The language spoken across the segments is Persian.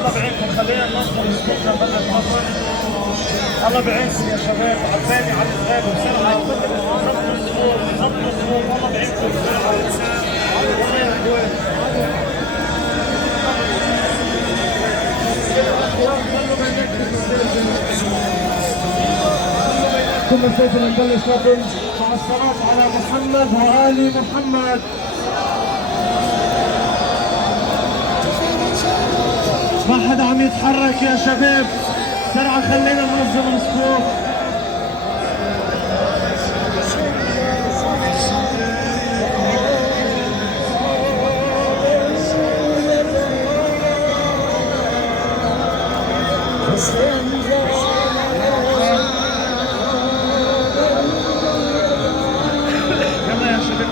الله بعينكم، خلينا ننظم السكوت بلد مصر. الله بعينكم يا شباب، عزاني على الغاب بسرعه، ظبطوا الصفوف ظبطوا الصفوف، الله بعينكم بسرعه والله يا اخوان. كل سيف نبلش لكم مع الصلاة على محمد وآل محمد. ما حدا عم يتحرك يا شباب، بسرعة خلينا ننظم الصفوف. يلا يا شباب.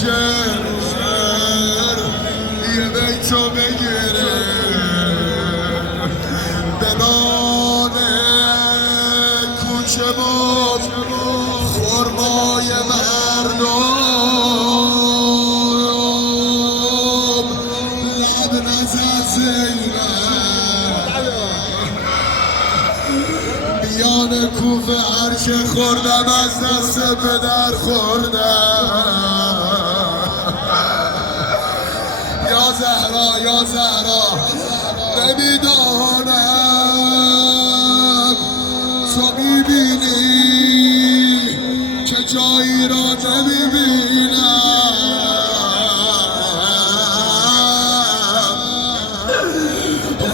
شهر یه بیتو بگیره بنان کوچه بود خرمای مردم لب نزد زینب میان کوفه هرچه خوردم از دست پدر خوردم یا زهرا یا زهرا نمیدانم تو میبینی که جایی را نمیبینم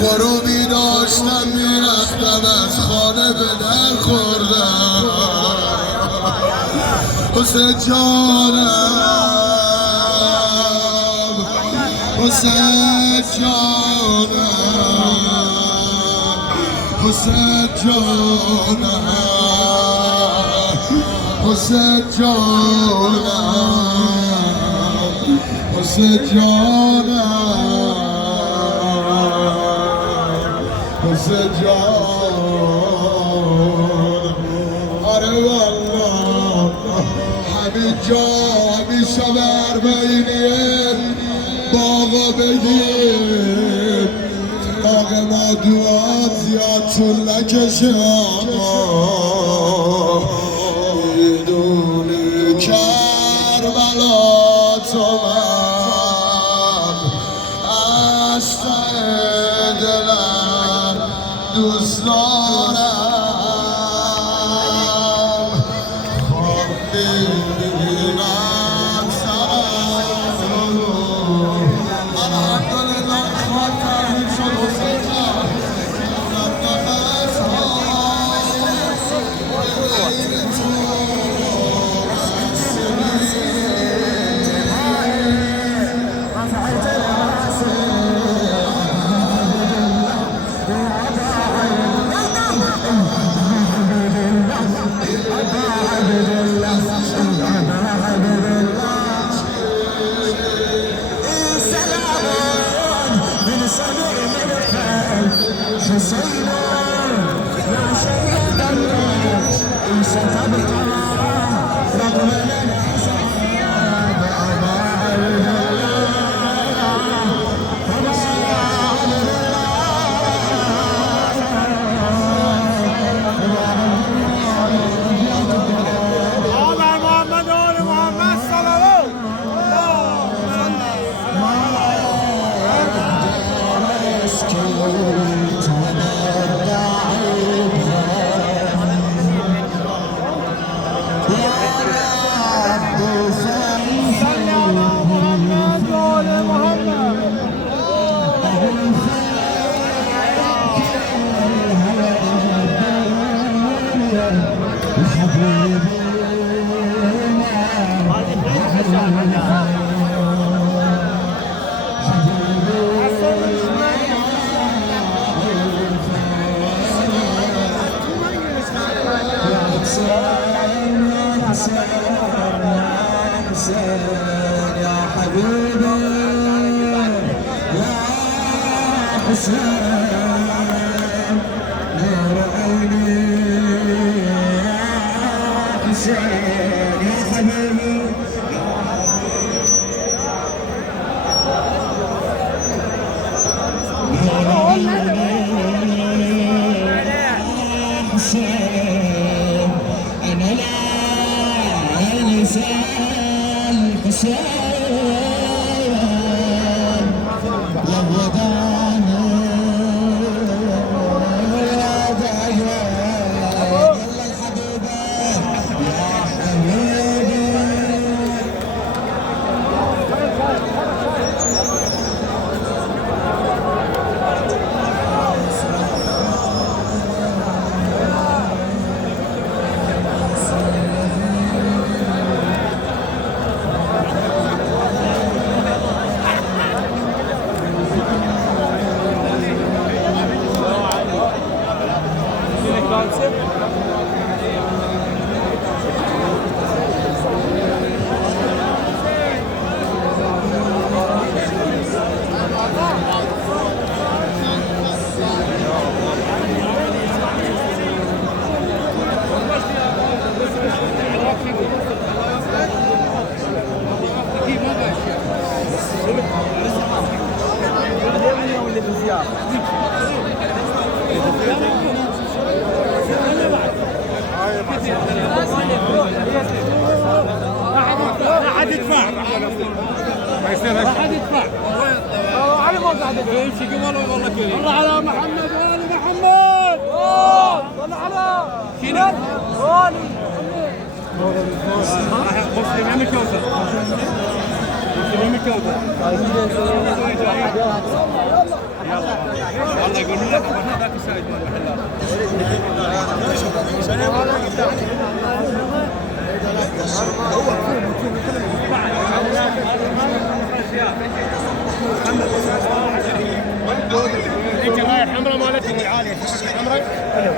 غروبی داشتم میرفتم از خانه به در خوردم حسین جانم حسین جانم حسین جانم حسین جانم حسین جانم حسین جانم آره والله همین جا همیشه بر بینیه باقا بگیر باق ما دوات زیاد طول نکشه آقا میدونی کربلا تو من از ته دلم دوست دارم خواب میبینم سرم الحمدلله خواب تحریم شد حسین جان حسين يا حسين يا حبيبي يا حسين نور عيني يا حسين يا حبيبي حسين أنا لا أنسى الحسين يا وداني يا دايما يلا الحبيبة يا حبيبي لا حد يدفع ما يصير لا حد يدفع على موقع يمشي قبل والله كذا الله على محمد وآل محمد صل على كذا مسلم يم الكوثر مسلم يم الكوثر يلا والله يقولون لك ذاك السايد انت رايح حمراء مالتي عاليه حمراء حلو